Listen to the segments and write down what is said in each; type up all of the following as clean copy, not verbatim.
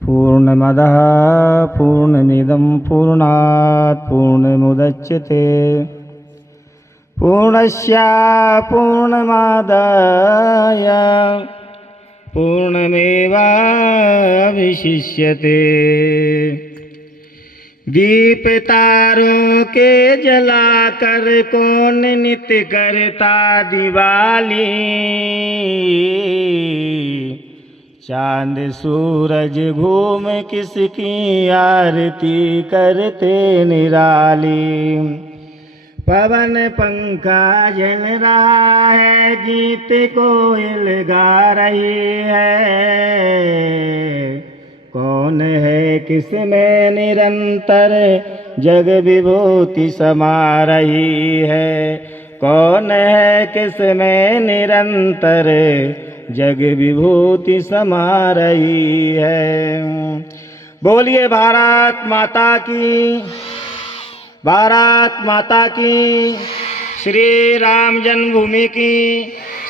पूर्णमदः पूर्णमिदं पूर्णात् पूर्णमुदच्यते पूर्णस्य पूर्णमादाय पूर्णमेवावशिष्यते। दीप तारों के जलाकर कौन नित्य करता दिवाली। चांद सूरज घूम किसकी आरती करते निराली। पवन पंखा झल रहा है गीत कोयल गा रही है। कौन है किसमें निरंतर जग विभूति समा रही है। कौन है किसमें निरंतर जग विभूति समा रही है। बोलिए भारत माता की, भारत माता की। श्री राम जन्मभूमि की,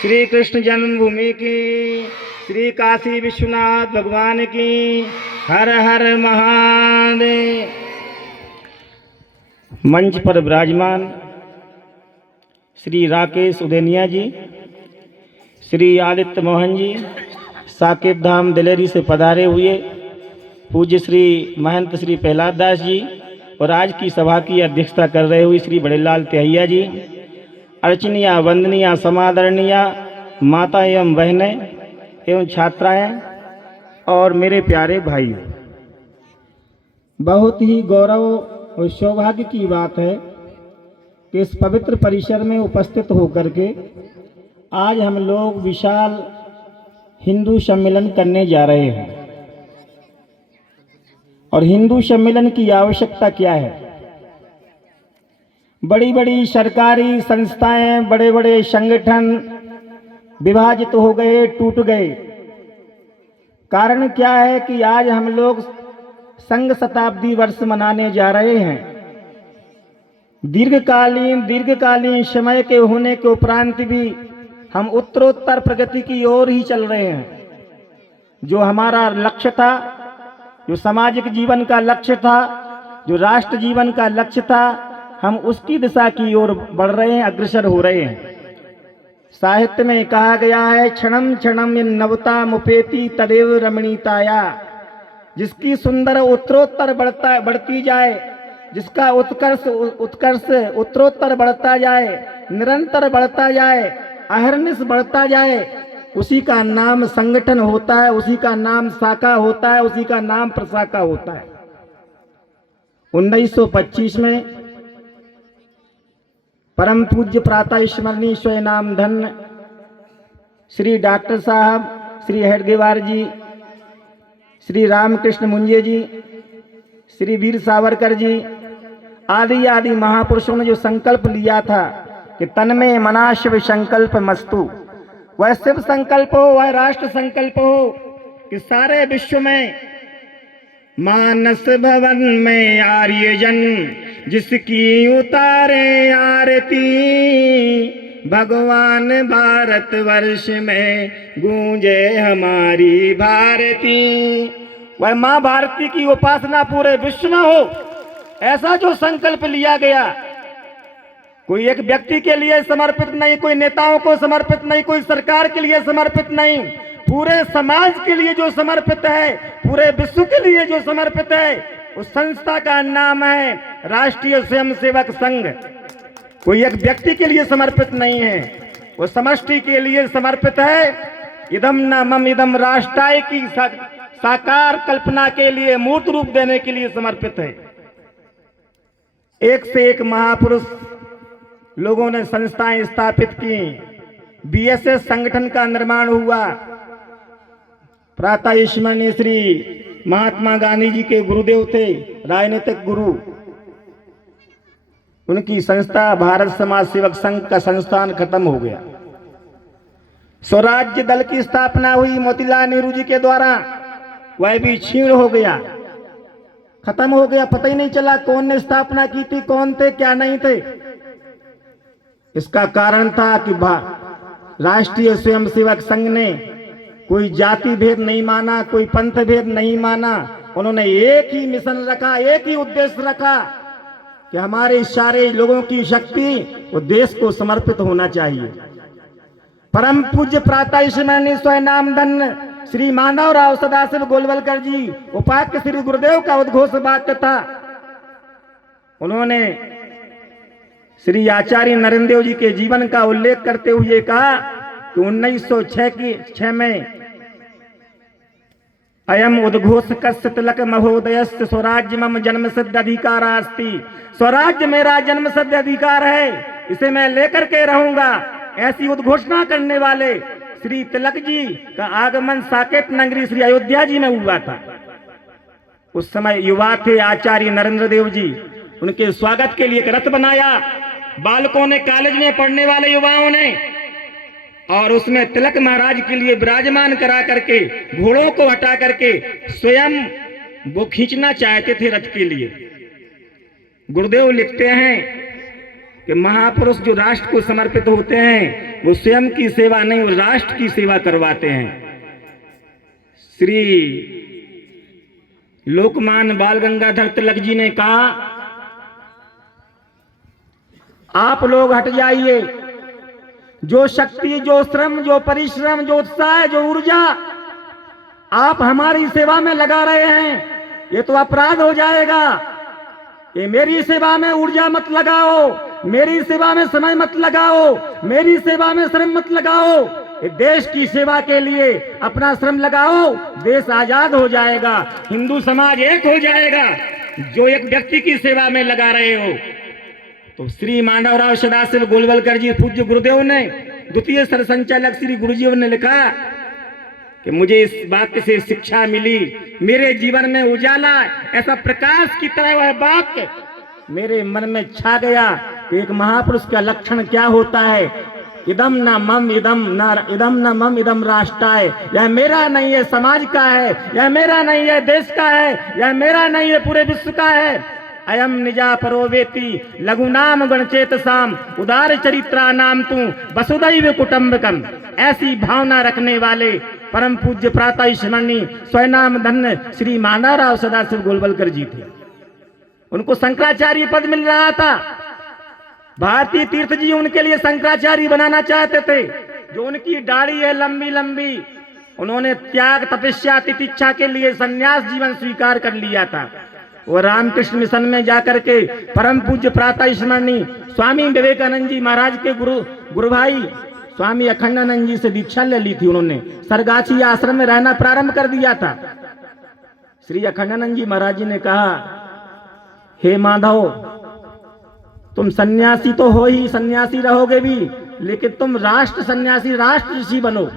श्री कृष्ण जन्मभूमि की, श्री काशी विश्वनाथ भगवान की। हर हर महादेव। मंच पर विराजमान श्री राकेश उदेनिया जी, श्री आदित्य मोहन जी, साकेत धाम दिलेरी से पधारे हुए पूज्य श्री महंत श्री प्रहलाद दास जी और आज की सभा की अध्यक्षता कर रहे हुए श्री बड़ेलाल तिहैया जी, अर्चनीय वंदनीय समादरणीय माता एवं बहनें एवं छात्राएं और मेरे प्यारे भाई, बहुत ही गौरव और सौभाग्य की बात है कि इस पवित्र परिसर में उपस्थित होकर के आज हम लोग विशाल हिंदू सम्मेलन करने जा रहे हैं। और हिंदू सम्मेलन की आवश्यकता क्या है? बड़ी बड़ी सरकारी संस्थाएं, बड़े बड़े संगठन विभाजित हो गए, टूट गए। कारण क्या है कि आज हम लोग संघ शताब्दी वर्ष मनाने जा रहे हैं। दीर्घकालीन समय के होने के उपरांत भी हम उत्तरोत्तर प्रगति की ओर ही चल रहे हैं। जो हमारा लक्ष्य था, जो सामाजिक जीवन का लक्ष्य था, जो राष्ट्र जीवन का लक्ष्य था, हम उसकी दिशा की ओर बढ़ रहे हैं, अग्रसर हो रहे हैं। साहित्य में कहा गया है, क्षणम क्षणम नवता मुपेति तदेव रमणीताया। जिसकी सुंदर उत्तरोत्तर बढ़ती जाए, जिसका उत्कर्ष उत्तरोत्तर बढ़ता जाए, निरंतर बढ़ता जाए, अहर्निश बढ़ता जाए, उसी का नाम संगठन होता है, उसी का नाम शाखा होता है, उसी का नाम प्रशाखा होता है। 1925 में परम पूज्य प्रातः स्मरणीय स्वयं नाम धन्य श्री डॉक्टर साहब, श्री हेडगेवार जी, श्री रामकृष्ण मुंजे जी, श्री वीर सावरकर जी आदि आदि महापुरुषों ने जो संकल्प लिया था कि तन में मना शिव संकल्प मस्तु, वह शिव संकल्प हो, वह राष्ट्र संकल्प हो कि सारे विश्व में मानस भवन में आर्यजन जिसकी उतारे आरती, भगवान भारत वर्ष में गूंजे हमारी भारती। वह माँ भारती की उपासना पूरे विश्व में हो, ऐसा जो संकल्प लिया गया। कोई एक व्यक्ति के लिए समर्पित नहीं, कोई नेताओं को समर्पित नहीं, कोई सरकार के लिए समर्पित नहीं, पूरे समाज के लिए जो समर्पित है, पूरे विश्व के लिए जो समर्पित है, उस संस्था का नाम है राष्ट्रीय स्वयंसेवक संघ। कोई एक व्यक्ति के लिए समर्पित नहीं है, वो समष्टि के लिए समर्पित है। इदम न मम इदम राष्ट्राय की साकार कल्पना के लिए, मूर्त रूप देने के लिए समर्पित है। एक से एक महापुरुष लोगों ने संस्थाएं स्थापित की। बीएसएस संगठन का निर्माण हुआ। प्रातः स्मरणीय श्री महात्मा गांधी जी के गुरुदेव थे, राजनीतिक गुरु। उनकी संस्था भारत समाज सेवक संघ का संस्थान खत्म हो गया। स्वराज्य दल की स्थापना हुई मोतीलाल नेहरू जी के द्वारा, वह भी क्षीण हो गया, खत्म हो गया। पता ही नहीं चला कौन ने स्थापना की थी, कौन थे, क्या नहीं थे। इसका कारण था कि राष्ट्रीय स्वयंसेवक संघ ने कोई जाति भेद नहीं माना, कोई पंथ भेद नहीं माना। उन्होंने एक ही मिशन रखा, एक ही उद्देश्य रखा कि हमारे सारे लोगों की शक्ति वो देश को समर्पित होना चाहिए। परम पूज्य प्रातः स्मरणीय स्वयं नाम धन्य श्री माधवराव सदाशिव गोलवलकर जी उपाध्याय श्री गुरुदेव का उद्घोष वाक्य था। उन्होंने श्री आचार्य नरेंद्र देव जी के जीवन का उल्लेख करते हुए कहा कि 1906 में अयम उद्घोष कस्य तिलक महोदयस्य स्वराज्य मम जन्म सिद्ध अधिकार अस्ति। स्वराज्य मेरा जन्म सिद्ध अधिकार है, इसे मैं लेकर के रहूंगा। ऐसी उद्घोषणा करने वाले श्री तिलक जी का आगमन साकेत नगरी श्री अयोध्या जी में हुआ था। उस समय युवा थे आचार्य नरेंद्र देव जी। उनके स्वागत के लिए एक रथ बनाया, बालकों ने, कॉलेज में पढ़ने वाले युवाओं ने, और उसमें तिलक महाराज के लिए विराजमान करा करके घोड़ों को हटा करके स्वयं वो खींचना चाहते थे रथ के लिए। गुरुदेव लिखते हैं कि महापुरुष जो राष्ट्र को समर्पित होते हैं वो स्वयं की सेवा नहीं, वो राष्ट्र की सेवा करवाते हैं। श्री लोकमान्य बाल गंगाधर तिलक जी ने कहा, आप लोग हट जाइए। जो शक्ति, जो श्रम, जो परिश्रम, जो उत्साह, जो ऊर्जा आप हमारी सेवा में लगा रहे हैं, ये तो अपराध हो जाएगा। ये मेरी सेवा में ऊर्जा मत लगाओ, मेरी सेवा में समय मत लगाओ, मेरी सेवा में श्रम मत लगाओ। ये देश की सेवा के लिए अपना श्रम लगाओ, देश आजाद हो जाएगा, हिंदू समाज एक हो जाएगा। जो एक व्यक्ति की सेवा में लगा रहे हो। तो श्री माधवराव सदाशिव गोलवलकर जी पूज्य गुरुदेव ने, द्वितीय सरसंचालक श्री गुरुजी ने लिखा कि मुझे इस वाक्य से शिक्षा मिली, मेरे जीवन में उजाला, ऐसा प्रकाश की तरह वह वाक्य मेरे मन में छा गया कि एक महापुरुष का लक्षण क्या होता है। इदम न मम इदम न मम इदम राष्ट्राय, यह मेरा नहीं है, समाज का है। यह मेरा नहीं है, देश का है। यह मेरा नहीं है, पूरे विश्व का है। अयम निजा परोवेति लघुनाम गणचेतसाम उदार चरित्रा नाम तू वसुदैव कुटुंबकम। ऐसी भावना रखने वाले परम पूज्य प्रातः स्मरणीय स्वयं धन्य श्री माधवराव सदाशिव गोलवलकर जी थे। उनको शंकराचार्य पद मिल रहा था। भारतीय तीर्थ जी उनके लिए शंकराचार्य बनाना चाहते थे। जो उनकी दाढ़ी है लंबी लंबी, उन्होंने त्याग, तपस्या, तितिक्षा के लिए संन्यास जीवन स्वीकार कर लिया था। वो रामकृष्ण मिशन में जाकर के परम पूज्य प्रातः स्मरणीय स्वामी विवेकानंद जी महाराज के गुरु भाई स्वामी अखंडानंद जी से दीक्षा ले ली थी। उन्होंने सरगाछी आश्रम में रहना प्रारंभ कर दिया था। श्री अखंडानंद जी महाराज जी ने कहा, हे माधव, तुम सन्यासी तो हो ही, सन्यासी रहोगे भी, लेकिन तुम राष्ट्र सन्यासी, राष्ट्र ऋषि बनो,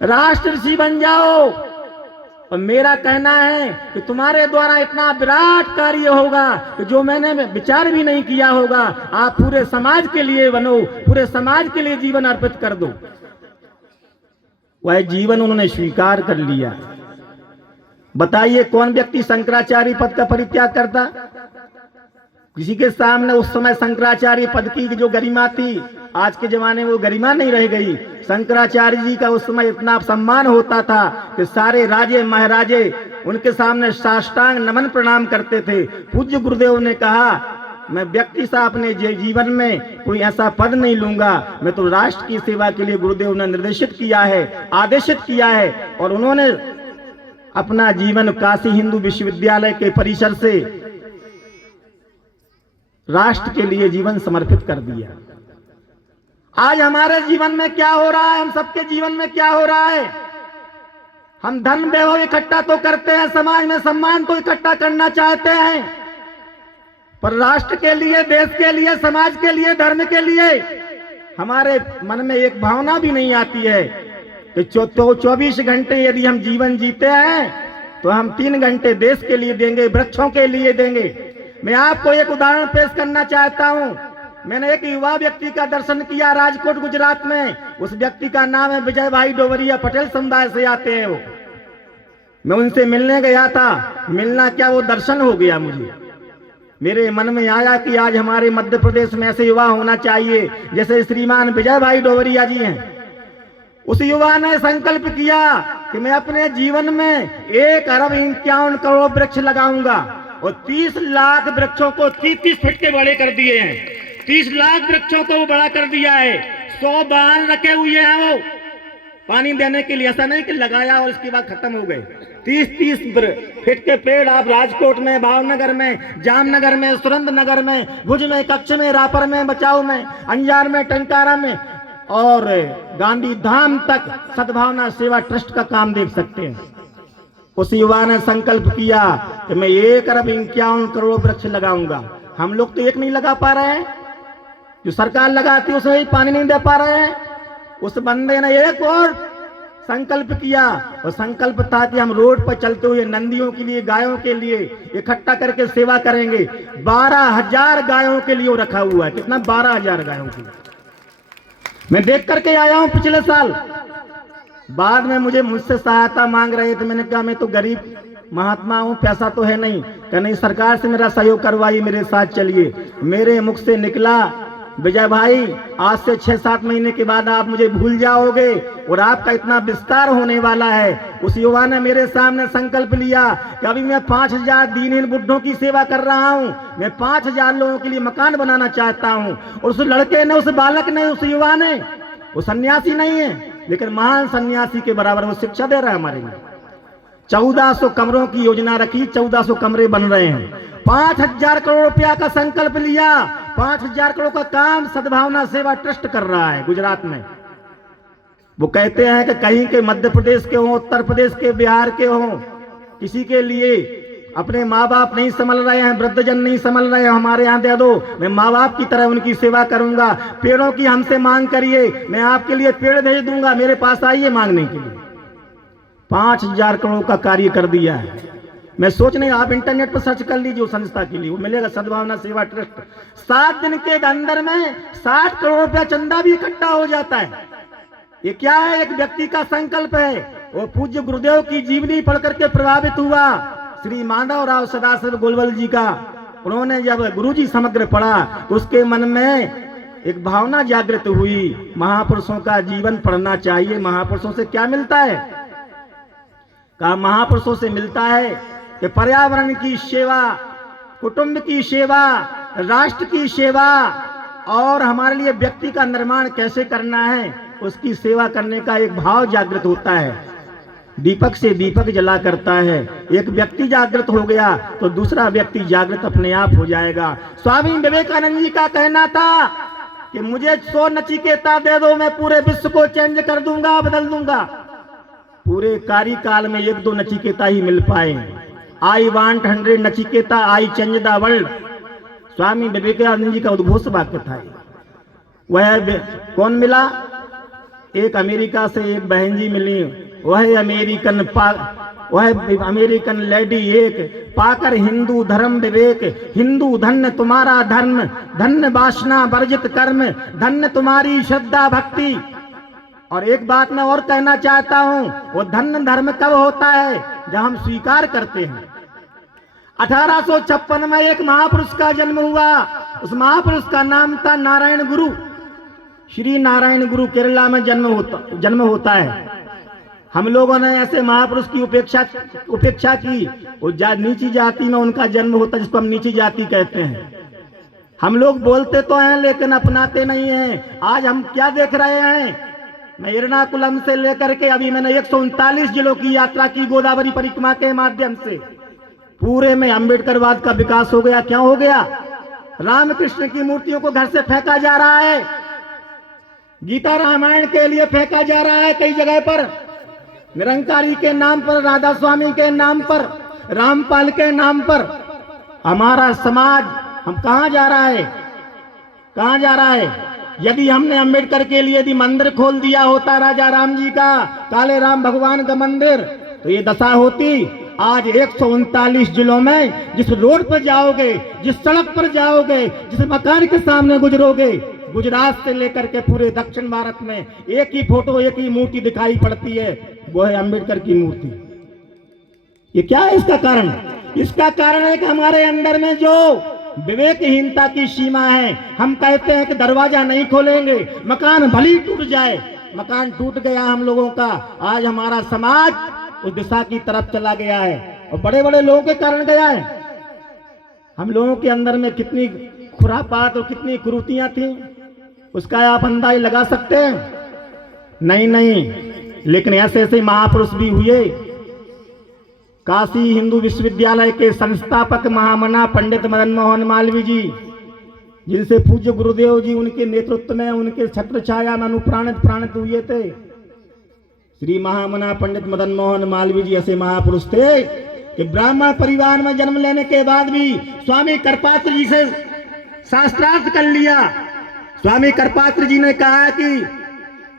राष्ट्र ऋषि बन जाओ। और मेरा कहना है कि तुम्हारे द्वारा इतना विराट कार्य होगा कि जो मैंने विचार भी नहीं किया होगा। आप पूरे समाज के लिए बनो, पूरे समाज के लिए जीवन अर्पित कर दो। वह जीवन उन्होंने स्वीकार कर लिया। बताइए कौन व्यक्ति शंकराचार्य पद का परित्याग करता? किसी के सामने उस समय शंकराचार्य पद की जो गरिमा थी, आज के जमाने में वो गरिमा नहीं रह गई। शंकराचार्य जी का उस समय इतना सम्मान होता था कि सारे राजे महाराजे उनके सामने साष्टांग नमन प्रणाम करते थे। पूज्य गुरुदेव ने कहा, मैं व्यक्ति सा अपने जीवन में कोई ऐसा पद नहीं लूंगा, मैं तो राष्ट्र की सेवा के लिए गुरुदेव ने निर्देशित किया है, आदेशित किया है। और उन्होंने अपना जीवन काशी हिंदू विश्वविद्यालय के परिसर से राष्ट्र के लिए जीवन समर्पित कर दिया। आज हमारे जीवन में क्या हो रहा है, हम सबके जीवन में क्या हो रहा है? हम धन वैभव इकट्ठा तो करते हैं, समाज में सम्मान तो इकट्ठा करना चाहते हैं, पर राष्ट्र के लिए, देश के लिए, समाज के लिए, धर्म के लिए हमारे मन में एक भावना भी नहीं आती है कि 24 घंटे यदि हम जीवन जीते हैं तो हम 3 घंटे देश के लिए देंगे, वृक्षों के लिए देंगे। मैं आपको एक उदाहरण पेश करना चाहता हूं। मैंने एक युवा व्यक्ति का दर्शन किया राजकोट गुजरात में। उस व्यक्ति का नाम है विजय भाई डोबरिया, पटेल समुदाय से आते हैं वो। मैं उनसे मिलने गया था। मिलना क्या, वो दर्शन हो गया मुझे। मेरे मन में आया कि आज हमारे मध्य प्रदेश में ऐसे युवा होना चाहिए जैसे श्रीमान विजय भाई डोबरिया जी हैं। उस युवा ने संकल्प किया कि मैं अपने जीवन में 1,51 करोड़ वृक्ष लगाऊंगा और 30 लाख वृक्षों को 30 फीट के बड़े कर दिए हैं। 30 लाख वृक्षों को वो बड़ा कर दिया है। 100 बांध रखे हुए हैं वो पानी देने के लिए। ऐसा नहीं कि लगाया और इसके बाद खत्म हो गए। 30 फीट के पेड़ आप राजकोट में, भावनगर में, जामनगर में, सुरेंद्रनगर में, भुज में, कच्छ में, रापर में, बचाव में, अंजार में, टंकारा में और गांधी धाम तक सद्भावना सेवा ट्रस्ट का काम देख सकते हैं। उस युवा ने संकल्प किया कि मैं 1,51 करोड़ वृक्ष लगाऊंगा। हम लोग तो एक नहीं लगा पा रहे हैं, जो सरकार लगाती है उसमें ही पानी नहीं दे पा रहे हैं। उस बंदे ने एक और संकल्प किया और संकल्प था कि हम रोड पर चलते हुए नंदियों के लिए, गायों के लिए इकट्ठा करके सेवा करेंगे। 12,000 गायों के लिए वो रखा हुआ है। कितना? 12,000 गायों के लिए। मैं देख करके आया हूं पिछले साल। बाद में मुझसे सहायता मांग रहे थे। मैंने कहा मैं तो गरीब महात्मा हूं, पैसा तो है नहीं। क्या नहीं, सरकार से मेरा सहयोग करवाइए, मेरे साथ चलिए। मेरे मुख से निकला, विजय भाई आज से 6-7 महीने के बाद आप मुझे भूल जाओगे और आपका इतना विस्तार होने वाला है। उस युवा ने मेरे सामने संकल्प लिया कि अभी मैं 5,000 दीनहीन बुड्ढों की सेवा कर रहा हूं। मैं 5,000 लोगों के लिए मकान बनाना चाहता हूं। और उस लड़के ने, उस बालक ने, उस युवा ने, वो सन्यासी नहीं है लेकिन महान सन्यासी के बराबर वो शिक्षा दे रहा है हमारे लिए। 1400 कमरों की योजना रखी, 1400 कमरे बन रहे हैं। 5,000 करोड़ रुपया का संकल्प लिया। 5,000 करोड़ का काम सद्भावना सेवा ट्रस्ट कर रहा है गुजरात में। वो कहते हैं कि कहीं के मध्य प्रदेश के हों, उत्तर प्रदेश के, बिहार के हों, किसी के लिए अपने माँ बाप नहीं संभल रहे हैं, वृद्धजन नहीं संभल रहे हैं, हमारे यहाँ दे दो, मैं माँ बाप की तरह उनकी सेवा करूंगा। पेड़ों की हमसे मांग करिए, मैं आपके लिए पेड़ भेज दूंगा, मेरे पास आइए मांगने के लिए। 5,000 करोड़ का कार्य कर दिया है। मैं सोच नहीं, आप इंटरनेट पर सर्च कर लीजिए उस संस्था के लिए, वो मिलेगा सद्भावना सेवा ट्रस्ट। 7 दिन के अंदर में 60 करोड़ रुपया चंदा भी इकट्ठा हो जाता है। ये क्या है? एक व्यक्ति का संकल्प है। वो पूज्य गुरुदेव की जीवनी पढ़ करके प्रभावित हुआ, श्री माधवराव सदाशिव गोलवल जी का। उन्होंने जब गुरुजी समग्र पढ़ा तो उसके मन में एक भावना जागृत हुई, महापुरुषों का जीवन पढ़ना चाहिए। महापुरुषों से क्या मिलता है? कहा महापुरुषों से मिलता है कि पर्यावरण की सेवा, कुटुंब की सेवा, राष्ट्र की सेवा और हमारे लिए व्यक्ति का निर्माण कैसे करना है, उसकी सेवा करने का एक भाव जागृत होता है। दीपक से दीपक जला करता है। एक व्यक्ति जागृत हो गया तो दूसरा व्यक्ति जागृत अपने आप हो जाएगा। स्वामी विवेकानंद जी का कहना था कि मुझे 100 नचिकेता दे दो, मैं पूरे विश्व को चेंज कर दूंगा, बदल दूंगा। पूरे कार्यकाल में 1-2 नचिकेता ही मिल पाए। I want 100 Nachiketa, I change the world. Swami Vivekananda ji का उद्घोष वाक्य था। वह कौन मिला? एक अमेरिका से एक बहन जी मिली। वह अमेरिकन लेडी एक, पाकर हिंदू धर्म विवेक, हिंदू धन्य तुम्हारा धर्म, धन्य वासना वर्जित कर्म, धन्य तुम्हारी श्रद्धा भक्ति। और एक बात मैं और कहना चाहता हूं, वो धन्य धर्म कब होता है? जब हम स्वीकार करते हैं। 1856 में एक महापुरुष का जन्म हुआ। उस महापुरुष का नाम था नारायण गुरु। श्री नारायण गुरु केरला में जन्म होता है। हम लोगों ने ऐसे महापुरुष की उपेक्षा की। वो नीची जाति में उनका जन्म होता है, जिसको हम नीची जाति कहते हैं। हम लोग बोलते तो हैं लेकिन अपनाते नहीं हैं। आज हम क्या देख रहे हैं? मैं एर्नाकुलम से लेकर के अभी मैंने 139 जिलों की यात्रा की गोदावरी परिक्रमा के माध्यम से। पूरे में अम्बेडकरवाद का विकास हो गया। क्या हो गया? रामकृष्ण की मूर्तियों को घर से फेंका जा रहा है, गीता रामायण के लिए फेंका जा रहा है कई जगह पर, निरंकारी के नाम पर, राधा स्वामी के नाम पर, रामपाल के नाम पर। हमारा समाज हम कहां जा रहा है? कहां जा रहा है? यदि हमने अम्बेडकर के लिए यदि मंदिर खोल दिया होता, राजा राम जी का, काले राम भगवान का मंदिर, तो ये दशा होती। आज 139 जिलों में जिस रोड पर जाओगे, जिस सड़क पर जाओगे, जिस मकान के सामने गुजरोगे, गुजरात से लेकर के पूरे दक्षिण भारत में एक ही फोटो, एक ही मूर्ति दिखाई पड़ती है, वो है अम्बेडकर की मूर्ति। ये क्या है इसका कारण? इसका कारण है कि हमारे अंदर में जो विवेकहीनता की सीमा है। हम कहते हैं कि दरवाजा नहीं खोलेंगे, मकान भली टूट जाए। मकान टूट गया हम लोगों का, आज हमारा समाज उस दिशा की तरफ चला गया है और बड़े बड़े लोगों के कारण गया है। हम लोगों के अंदर में कितनी खुरापात और कितनी कुरीतियां थी, उसका आप अंदाज लगा सकते हैं? नहीं नहीं, लेकिन ऐसे ऐसे महापुरुष भी हुए। काशी हिंदू विश्वविद्यालय के संस्थापक महामना पंडित मदन मोहन मालवीय जी, जिनसे पूज्य गुरुदेव जी उनके नेतृत्व में, उनके छत्र छाया में अनुप्राणित हुए थे। श्री महामना पंडित मदन मोहन मालवीय जी ऐसे महापुरुष थे कि ब्राह्मण परिवार में जन्म लेने के बाद भी स्वामी करपात्र जी से शास्त्रार्थ कर लिया। स्वामी करपात्र जी ने कहा कि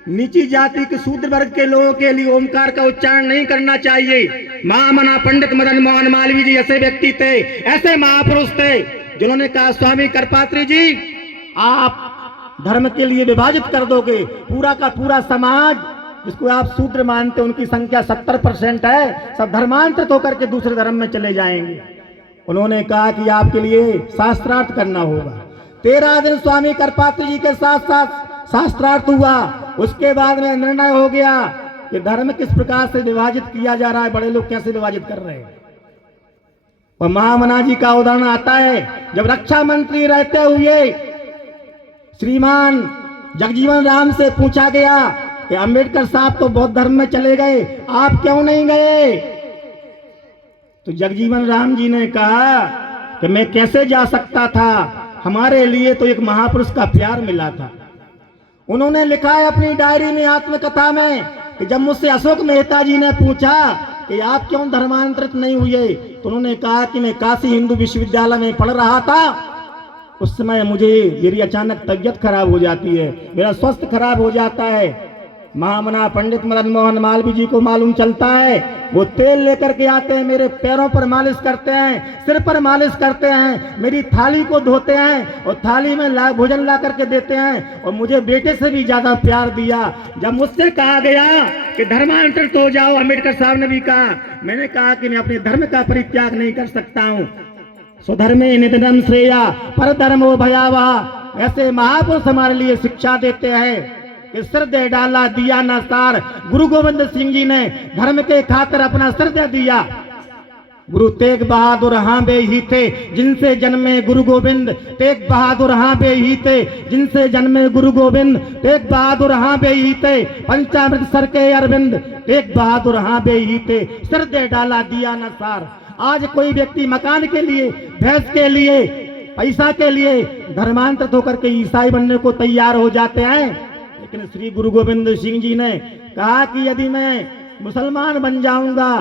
नीची जाति के शूद्र वर्ग के लोगों के लिए ओमकार का उच्चारण नहीं करना चाहिए। महामना पंडित मदन मोहन मालवीय जी ऐसे व्यक्ति थे, ऐसे महापुरुष थे, जिन्होंने कहा स्वामी करपात्री जी, आप धर्म के लिए विभाजित कर दोगे, पूरा का पूरा समाज जिसको आप शूद्र मानते, उनकी संख्या 70% है, सब धर्मांतरित होकर के दूसरे धर्म में चले जाएंगे। उन्होंने कहा कि आपके लिए शास्त्रार्थ करना होगा। 13 दिन स्वामी करपात्री जी के साथ साथ शास्त्रार्थ हुआ। उसके बाद में निर्णय हो गया कि धर्म किस प्रकार से विभाजित किया जा रहा है, बड़े लोग कैसे विभाजित कर रहे हैं। और महामना जी का उदाहरण आता है, जब रक्षा मंत्री रहते हुए श्रीमान जगजीवन राम से पूछा गया कि अंबेडकर साहब तो बौद्ध धर्म में चले गए, आप क्यों नहीं गए? तो जगजीवन राम जी ने कहा कि मैं कैसे जा सकता था, हमारे लिए तो एक महापुरुष का प्यार मिला था। उन्होंने लिखा है अपनी डायरी में, आत्मकथा में, कि जब मुझसे अशोक मेहता जी ने पूछा कि आप क्यों धर्मांतरित नहीं हुए, तो उन्होंने कहा कि मैं काशी हिंदू विश्वविद्यालय में पढ़ रहा था, उस समय मेरी अचानक तबीयत खराब हो जाती है, मेरा स्वास्थ्य खराब हो जाता है। महामना पंडित मदन मोहन मालवीय जी को मालूम चलता है, वो तेल लेकर के आते हैं, मेरे पैरों पर मालिश करते हैं, सिर पर मालिश करते हैं, मेरी थाली को धोते हैं और थाली में भोजन ला करके देते हैं, और मुझे बेटे से भी ज्यादा प्यार दिया। जब मुझसे कहा गया कि धर्मांतरित हो जाओ, अम्बेडकर साहब ने भी कहा, मैंने कहा कि मैं अपने धर्म का परित्याग नहीं कर सकता हूँ। स्वधर्मे निधनम श्रेया परधर्मो भयावह, ऐसे महापुरुष हमारे लिए शिक्षा देते हैं कि सिर दे डाला दिया ना सार। गुरु गोविंद सिंह जी ने धर्म के खातिर अपना सिर दे दिया। गुरु तेग बहादुर हाँ बे ही थे जिनसे जन्मे गुरु गोविंद, तेग बहादुर हाँ बे ही थे जिनसे जन्मे गुरु गोविंद, तेग बहादुर हाँ बे ही थे पंचामृत सर के अरविंद, तेग बहादुर हाँ बे ही थे सिर दे डाला दिया ना सार। आज कोई व्यक्ति मकान के लिए, भैंस के लिए, पैसा के लिए धर्मांतरित होकर के ईसाई बनने को तैयार हो जाते हैं। लेकिन श्री गुरु गोविंद सिंह जी ने कहा कि यदि मैं मुसलमान बन जाऊंगा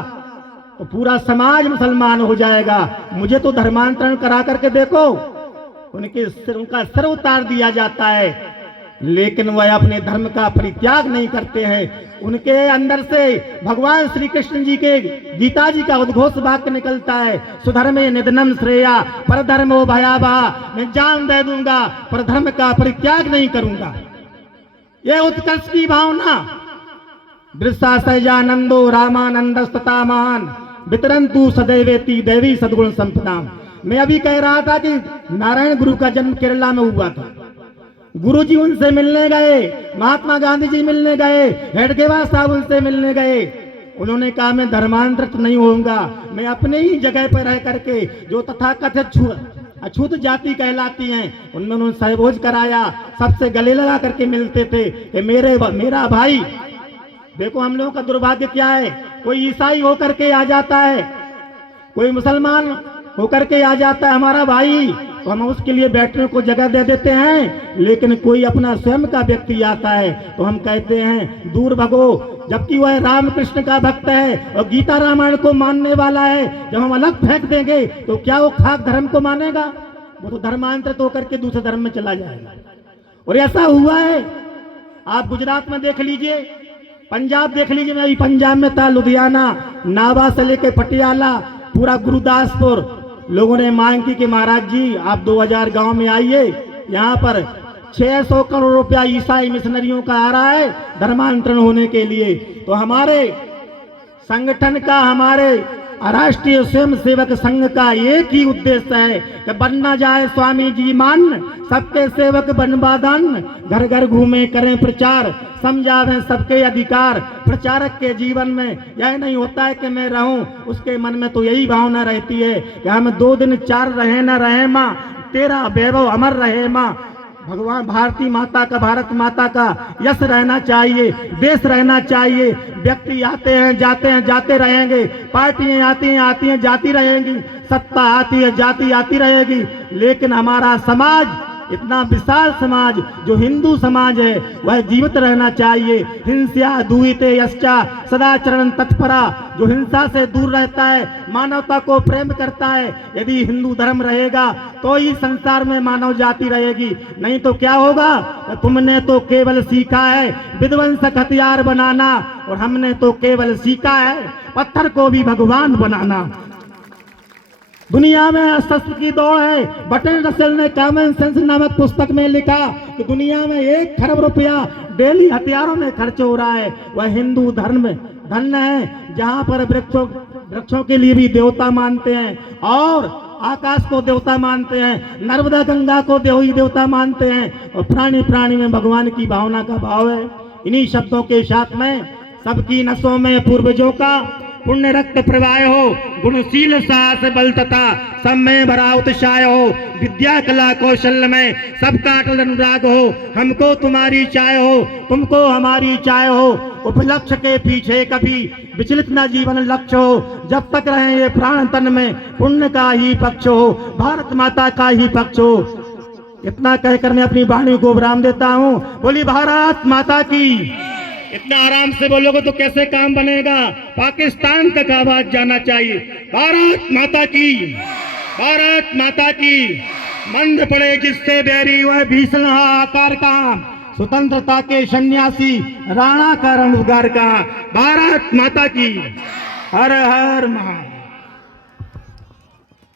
तो पूरा समाज मुसलमान हो जाएगा, मुझे तो धर्मांतरण करा करके देखो। उनका सिर उतार दिया जाता है, लेकिन वह अपने धर्म का परित्याग नहीं करते हैं। उनके अंदर से भगवान श्री कृष्ण जी के गीता जी का उद्घोष वाक्य निकलता है, सुधर्मे निधनम श्रेया परधर्मो भयावह, मैं जान दे दूंगा पर धर्म का परित्याग नहीं करूंगा। यह उत्कर्ष की भावना दृश्या सहजानंदो रामानंदस्तता महान वितरंतु सदैवेति देवी सद्गुण संपदाम। मैं अभी कह रहा था कि नारायण गुरु का जन्म केरला में हुआ था। गुरु जी उनसे मिलने गए, महात्मा गांधी जी मिलने गए, हेडगेवार साहब उनसे मिलने गए। उन्होंने कहा मैं धर्मांतरित नहीं होऊंगा, मैं अपने ही जगह पर रह करके जो तथाकथित अछूत जाति कहलाती हैं उनमें उन्होंने सहभोज कराया, सबसे गले लगा करके मिलते थे कि मेरा भाई। देखो हम लोगों का दुर्भाग्य क्या है, कोई ईसाई होकर के आ जाता है, कोई मुसलमान होकर के आ जाता है हमारा भाई, तो हम उसके लिए बैठने को जगह दे देते हैं। लेकिन कोई अपना स्वयं का व्यक्ति आता है तो हम कहते हैं दूर भगो, जबकि वह रामकृष्ण का भक्त है और गीता रामायण को मानने वाला है। जब हम अलग फेंक देंगे तो क्या वो खाक धर्म को मानेगा? वो तो धर्मांतरित होकर के दूसरे धर्म में चला जाएगा। और ऐसा हुआ है, आप गुजरात में देख लीजिए, पंजाब देख लीजिए। मैं अभी पंजाब में था, लुधियाना, नाभा से लेके पटियाला, पूरा गुरुदासपुर। लोगों ने मांग की कि महाराज जी आप 2000 गांव में आइए, यहाँ पर 600 करोड़ रुपया ईसाई मिशनरियों का आ रहा है धर्मांतरण होने के लिए। तो हमारे संगठन का, हमारे राष्ट्रीय स्वयंसेवक संघ का एक ही उद्देश्य है कि बनना जाए स्वामी जी मान, सबके सेवक बनवादन, घर घर घूमे करें प्रचार, समझावें सबके अधिकार। प्रचारक के जीवन में यह नहीं होता है कि मैं रहूं, उसके मन में तो यही भावना रहती है कि हम 2 दिन 4 रहे न रहे माँ, तेरा वैभव अमर रहे माँ। भगवान भारती माता का, भारत माता का यश रहना चाहिए, देश रहना चाहिए। व्यक्ति आते हैं जाते रहेंगे, पार्टियां आती हैं जाती रहेंगी, सत्ता आती है जाती आती रहेगी, लेकिन हमारा समाज, इतना विशाल समाज जो हिंदू समाज है, वह जीवित रहना चाहिए। हिंसा दूहिते यश्चा सदाचरण तत्परा, जो हिंसा से दूर रहता है, मानवता को प्रेम करता है। यदि हिंदू धर्म रहेगा तो ही संसार में मानव जाति रहेगी, नहीं तो क्या होगा? तुमने तो केवल सीखा है विध्वंसक हथियार बनाना, और हमने तो केवल सीखा है पत्थर को भी भगवान बनाना। दुनिया में अस्तित्व की दौड़ है। बर्टन रसेल ने कॉमन सेंस नामक पुस्तक में लिखा कि दुनिया में 1 खरब रुपया डेली हथियारों में खर्च हो रहा है। वह हिंदू धर्म धन्य है जहां पर वृक्षों के लिए भी देवता मानते हैं, और आकाश को देवता मानते हैं, नर्मदा गंगा को देवता मानते हैं, और प्राणी में भगवान की भावना का भाव है। इन्हीं शब्दों के साथ में सबकी नसों में पूर्वजों का पुण्य रक्त प्रवाह हो, गुणशील साहस बल तथा सब में भरा उत्साह हो, विद्या कला कौशल में सबका अटल अनुराग हो। हमको तुम्हारी चाह हो, तुमको हमारी चाह हो, उपलक्ष्य के पीछे कभी विचलित न जीवन लक्ष्य हो। जब तक रहे ये प्राण तन में पुण्य का ही पक्ष हो, भारत माता का ही पक्ष हो। इतना कहकर मैं अपनी वाणी को विराम देता हूँ। बोली भारत माता की। इतना आराम से बोलोगे तो कैसे काम बनेगा? पाकिस्तान तक आवाज जाना चाहिए। भारत माता की, भारत माता की। मंद पड़े जिससे बैरी वह भीषण आकार का, स्वतंत्रता के सन्यासी राणा का रणगार का। भारत माता की। हर हर महादेव।